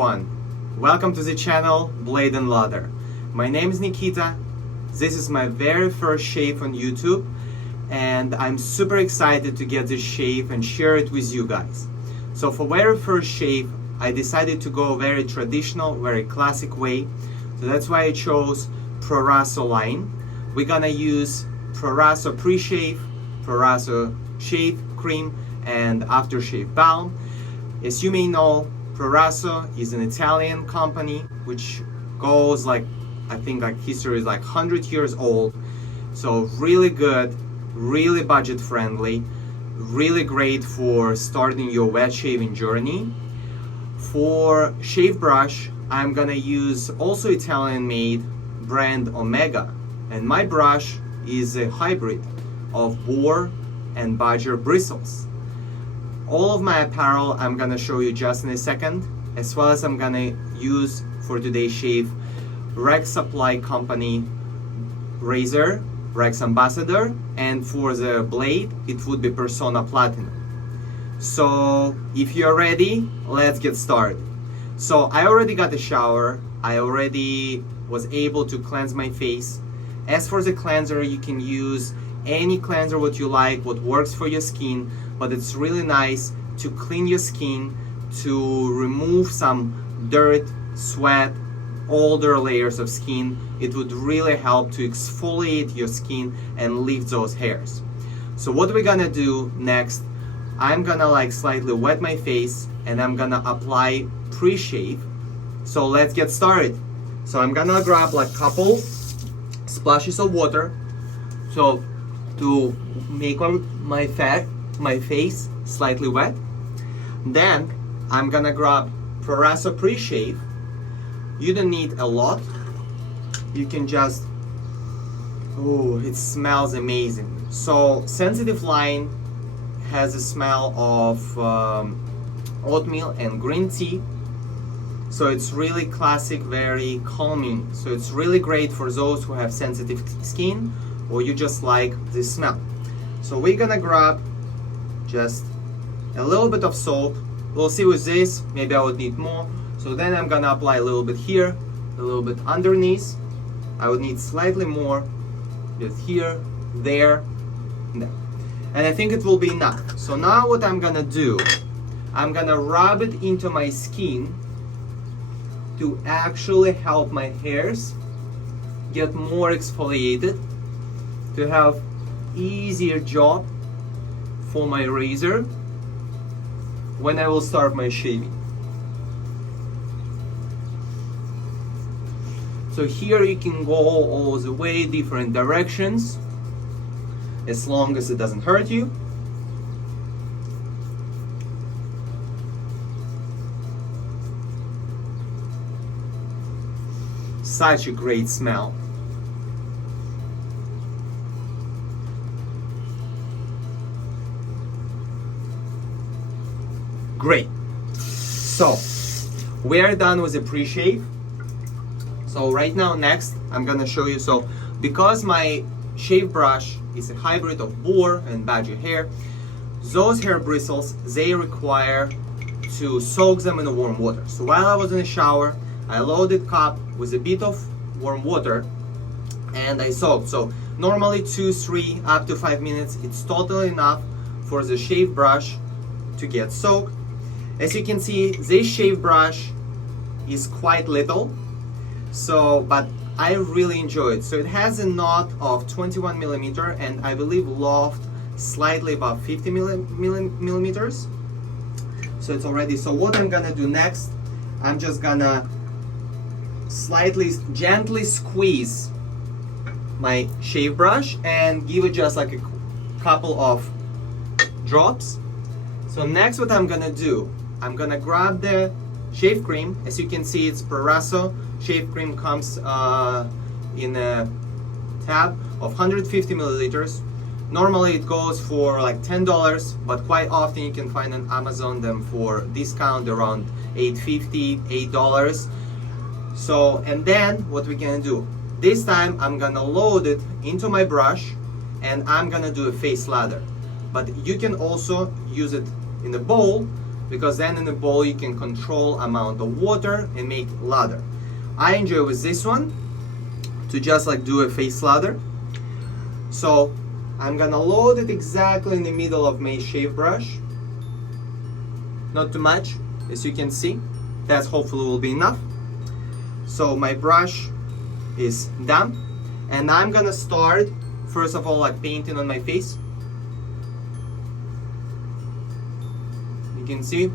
everyone, welcome to the channel Blade and Lather. My name is Nikita. This is my very first shave on YouTube and I'm super excited to get this shave and share it with you guys. So for very first shave I decided to go very traditional, very classic way. So that's why I chose Proraso line. We're gonna use Proraso pre-shave, Proraso shave cream and aftershave balm. As you may know, Proraso is an Italian company which goes I think history is 100 years old. So really good, really budget friendly, really great for starting your wet shaving journey. For shave brush, I'm gonna use also Italian made brand Omega. And my brush is a hybrid of boar and badger bristles. All of my apparel I'm gonna show you just in a second, as well as I'm gonna use for today's shave Rex Supply Company razor, Rex Ambassador, and for the blade it would be Personna Platinum. So if you're ready, let's get started. So I already got a shower, I already was able to cleanse my face. As for the cleanser, you can use any cleanser what you like, what works for your skin, but it's really nice to clean your skin, to remove some dirt, sweat, older layers of skin. It would really help to exfoliate your skin and lift those hairs. So what we're gonna do next, I'm gonna slightly wet my face and I'm gonna apply pre-shave. So let's get started. So I'm gonna grab couple splashes of water so to make my face slightly wet. Then I'm gonna grab Proraso pre-shave. You don't need a lot. You can just, oh, it smells amazing. So Sensitive line has a smell of oatmeal and green tea. So it's really classic, very calming. So it's really great for those who have sensitive skin or you just like the smell. So we're gonna grab just a little bit of soap. We'll see with this, maybe I would need more. So then I'm gonna apply a little bit here, a little bit underneath. I would need slightly more, just here, there, there. And I think it will be enough. So now what I'm gonna do, I'm gonna rub it into my skin to actually help my hairs get more exfoliated, to have easier job for my razor when I will start my shaving. So here you can go all the way different directions as long as it doesn't hurt you. Such a great smell. Great. So we are done with the pre-shave. So right now, next I'm gonna show you. So because my shave brush is a hybrid of boar and badger hair, those hair bristles, they require to soak them in warm water. So while I was in the shower, I loaded cup with a bit of warm water and I soaked. So normally 2, 3, up to 5 minutes, it's totally enough for the shave brush to get soaked. As you can see, this shave brush is quite little, so but I really enjoy it. So it has a knot of 21 millimeter and I believe loft slightly above 50 millimeters. So it's already, so what I'm gonna do next, I'm just gonna slightly gently squeeze my shave brush and give it just a couple of drops. So next what I'm gonna do, I'm gonna grab the shave cream. As you can see, it's Proraso shave cream, comes in a tab of 150 milliliters. Normally it goes for $10, but quite often you can find on Amazon them for discount around $8.50, $8. So, and then what we're gonna do, this time I'm gonna load it into my brush and I'm gonna do a face lather. But you can also use it in a bowl because then in the bowl you can control amount of water and make lather. I enjoy with this one to just like do a face lather. So I'm gonna load it exactly in the middle of my shave brush. Not too much, as you can see. That hopefully will be enough. So my brush is done, and I'm gonna start first of all like painting on my face. You can see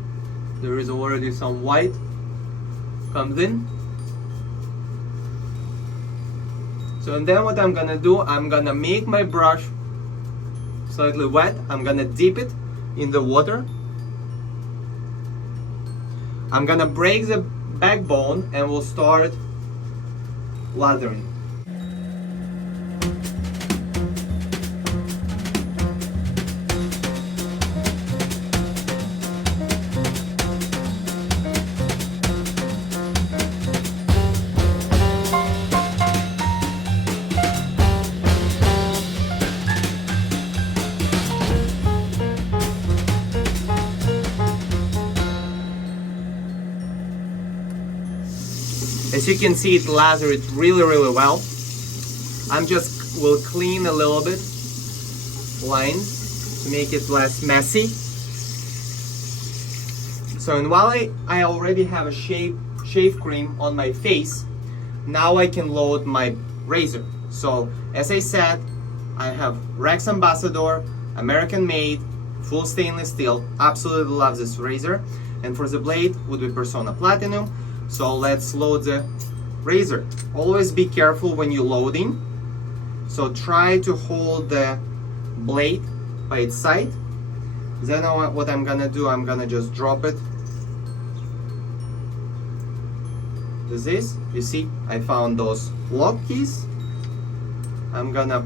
there is already some white comes in. So and then what I'm gonna do, I'm gonna make my brush slightly wet. I'm gonna dip it in the water. I'm gonna break the backbone and we'll start lathering. As you can see, it lathered really well. I'm just will clean a little bit lines to make it less messy. So and while I already have a shave cream on my face, now I can load my razor. So as I said, I have Rex Ambassador, American made, full stainless steel. Absolutely love this razor. And for the blade would be Personna Platinum. So let's load the razor. Always be careful when you're loading. So try to hold the blade by its side. Then what I'm gonna do, I'm gonna just drop it. This, you see, I found those lock keys. I'm gonna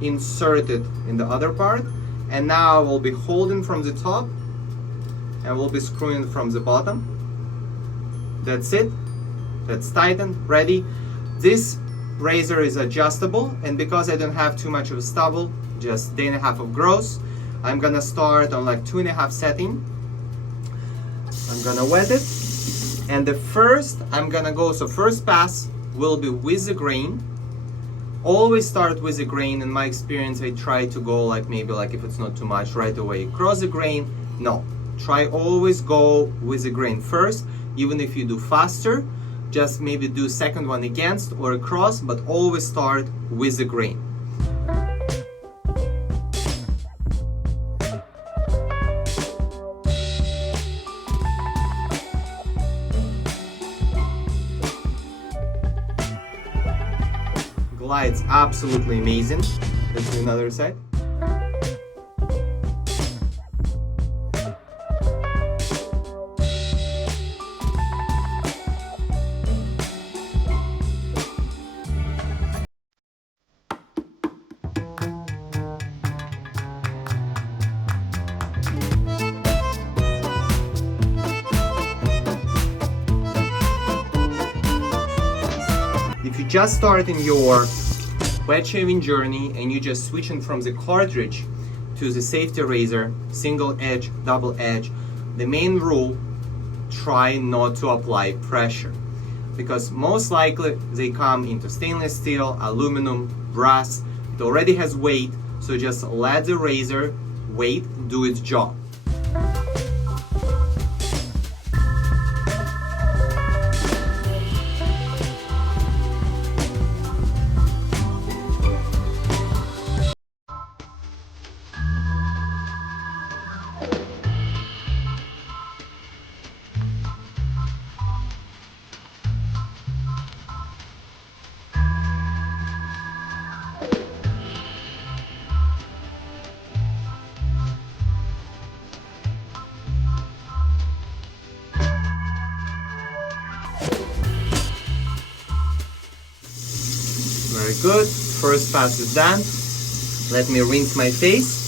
insert it in the other part. And now I will be holding from the top and we'll be screwing from the bottom. That's it. That's tightened, ready. This razor is adjustable, and because I don't have too much of a stubble, just 1.5 days of growth, I'm gonna start on like 2.5 setting. I'm gonna wet it, and the first I'm gonna go, so first pass will be with the grain. Always start with the grain. In my experience, I try to go like maybe like if it's not too much right away across the grain. No, try always go with the grain first. Even if you do faster, just maybe do second one against or across, but always start with the grain. Glides absolutely amazing. Let's do another side. If you just starting your wet shaving journey and you just switching from the cartridge to the safety razor, single edge, double edge, the main rule, try not to apply pressure, because most likely they come into stainless steel, aluminum, brass. It already has weight, so just let the razor weight do its job. Very good. First pass is done. Let me rinse my face.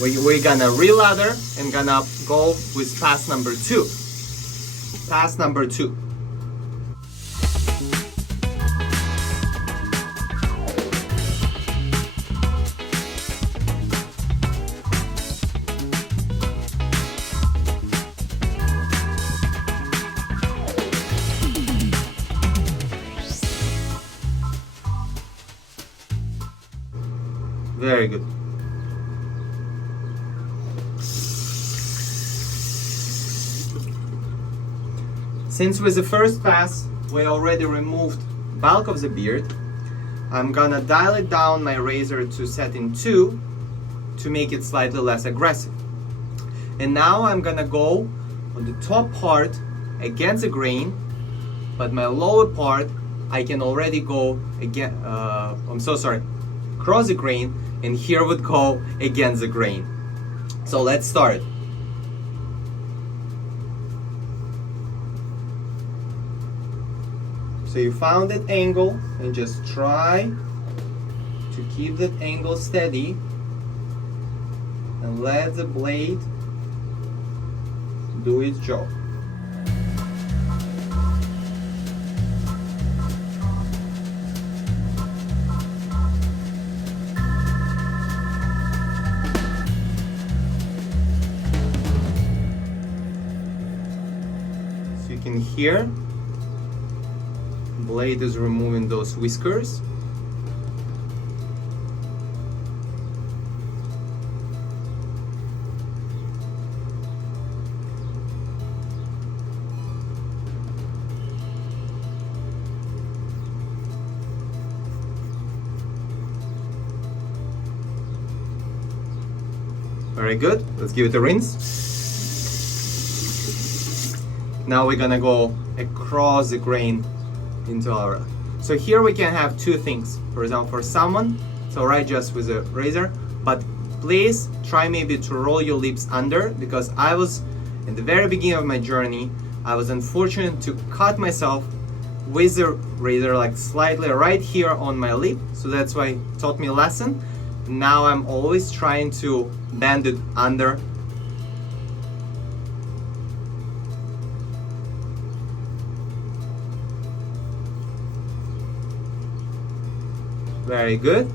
We're gonna re-lather and gonna go with pass number 2. Pass number 2. Very good. Since with the first pass we already removed bulk of the beard, I'm gonna dial it down my razor to setting 2 to make it slightly less aggressive. And now I'm gonna go on the top part against the grain, but my lower part I can already go again, cross the grain, and here would go against the grain. So let's start. So you found that angle and just try to keep that angle steady and let the blade do its job. So you can hear blade is removing those whiskers. Very good. Let's give it a rinse. Now we're gonna go across the grain into our. So here we can have two things. For example, for someone, it's alright just with a razor, but please try maybe to roll your lips under, because I was in the very beginning of my journey, I was unfortunate to cut myself with the razor like slightly right here on my lip. So that's why it taught me a lesson. Now I'm always trying to bend it under. Very good.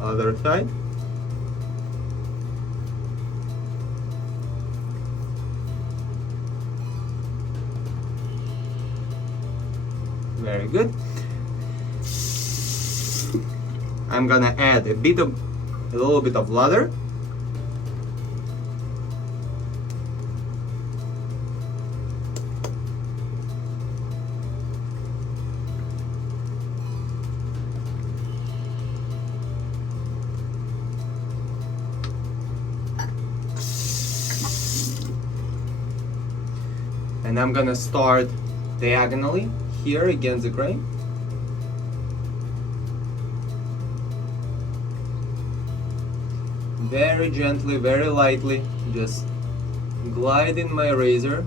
Other side. Very good. I'm gonna add a little bit of lather. And I'm gonna start diagonally here against the grain. Very gently, very lightly, just gliding my razor.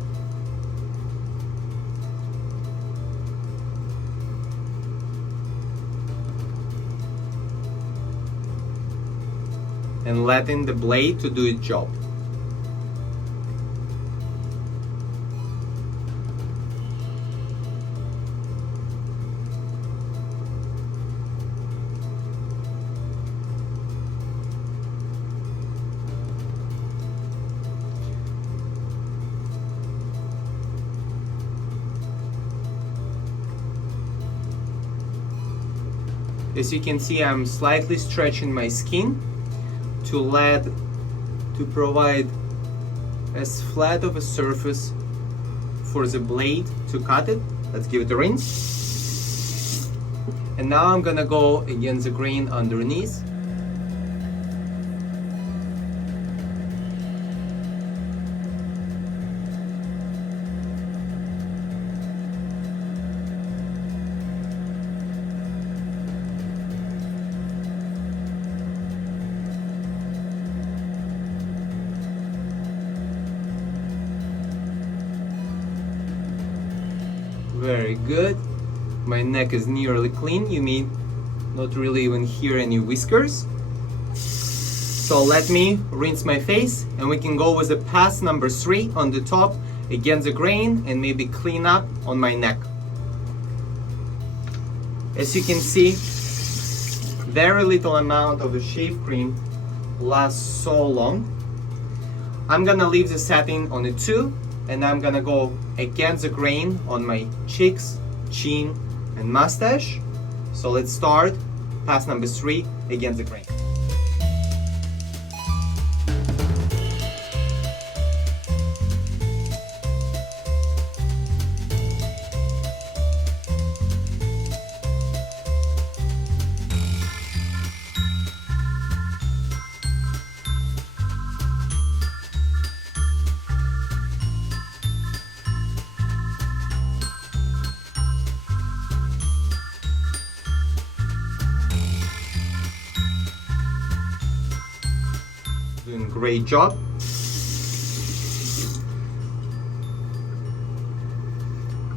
And letting the blade to do its job. As you can see, I'm slightly stretching my skin to provide as flat of a surface for the blade to cut it. Let's give it a rinse. And now I'm gonna go against the grain underneath. Very good. My neck is nearly clean. You may not really even hear any whiskers. So let me rinse my face and we can go with the pass number 3 on the top against the grain and maybe clean up on my neck. As you can see, very little amount of the shave cream lasts so long. I'm gonna leave the setting on a 2 and I'm gonna go against the grain on my cheeks, chin and mustache. So let's start pass number 3 against the grain. Doing a great job.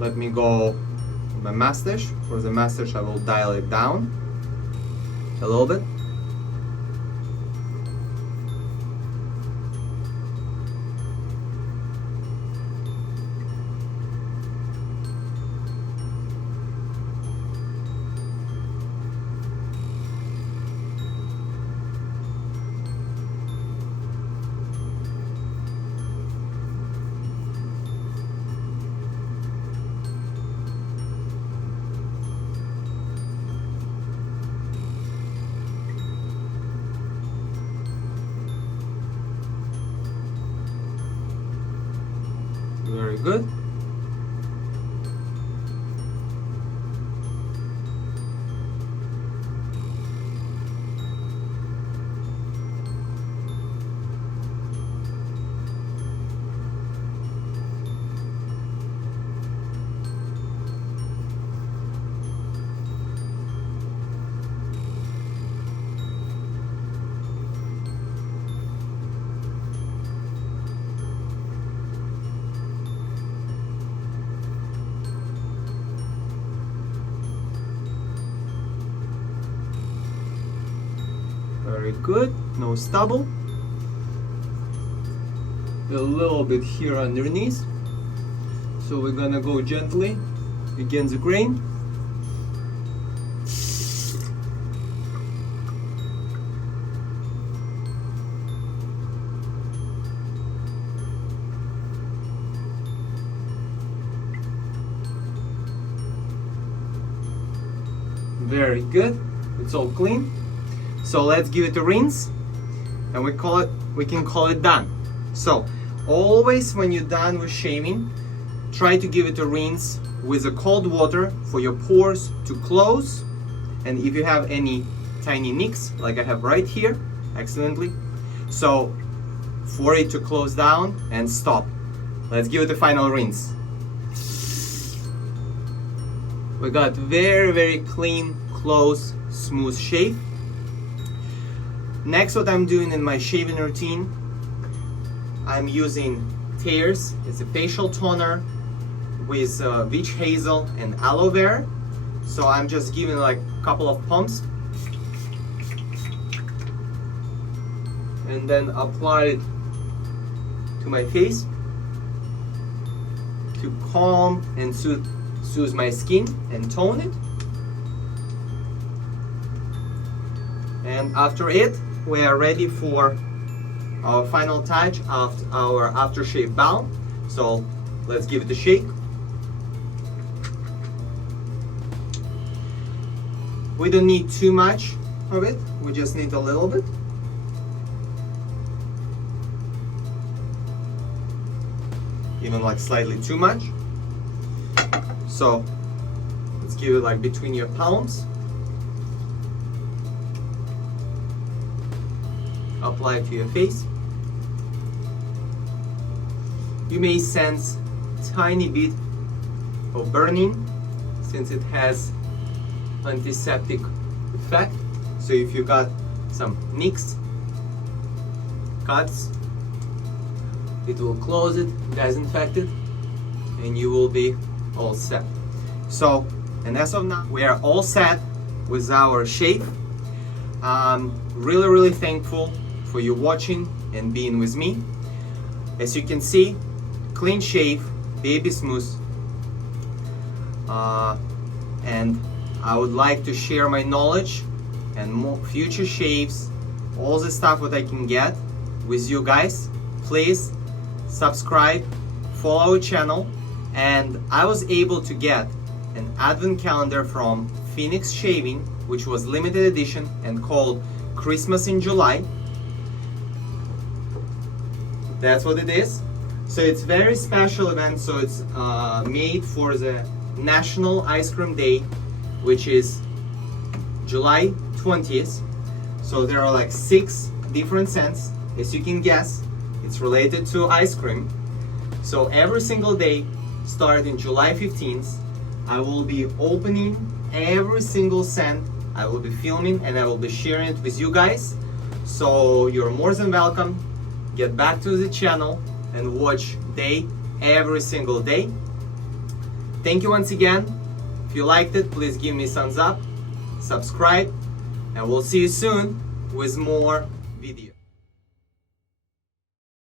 Let me go with my mustache. For the mustache I will dial it down a little bit. Very good. Very good, no stubble. A little bit here underneath. So we're gonna go gently against the grain. Very good, it's all clean. So let's give it a rinse, and we can call it done. So always when you're done with shaving, try to give it a rinse with the cold water for your pores to close, and if you have any tiny nicks like I have right here accidentally, so for it to close down and stop. Let's give it a final rinse. We got very clean, close, smooth shave. Next, what I'm doing in my shaving routine, I'm using Tears. It's a facial toner with witch hazel and aloe vera. So I'm just giving like a couple of pumps and then apply it to my face to calm and soothe my skin and tone it. And after it, we are ready for our final touch of our aftershave balm. So let's give it a shake. We don't need too much of it, we just need a little bit. Even like slightly too much. So let's give it like between your palms. Apply it to your face. You may sense tiny bit of burning since it has antiseptic effect. So if you got some nicks, cuts, it will close it, disinfect it, and you will be all set. So, and as of now, we are all set with our shave. I'm really thankful for you watching and being with me. As you can see, clean shave, baby smooth, and I would like to share my knowledge and more future shaves, all the stuff that I can get with you guys. Please subscribe, follow our channel, and I was able to get an advent calendar from Phoenix Shaving, which was limited edition and called Christmas in July. That's what it is. So it's very special event. So it's made for the National Ice Cream Day, which is July 20th. So there are like 6 different scents. As you can guess, it's related to ice cream. So every single day, starting July 15th, I will be opening every single scent. I will be filming and I will be sharing it with you guys. So you're more than welcome. Get back to the channel and watch every single day. Thank you once again. If you liked it, please give me a thumbs up, subscribe, and we'll see you soon with more videos.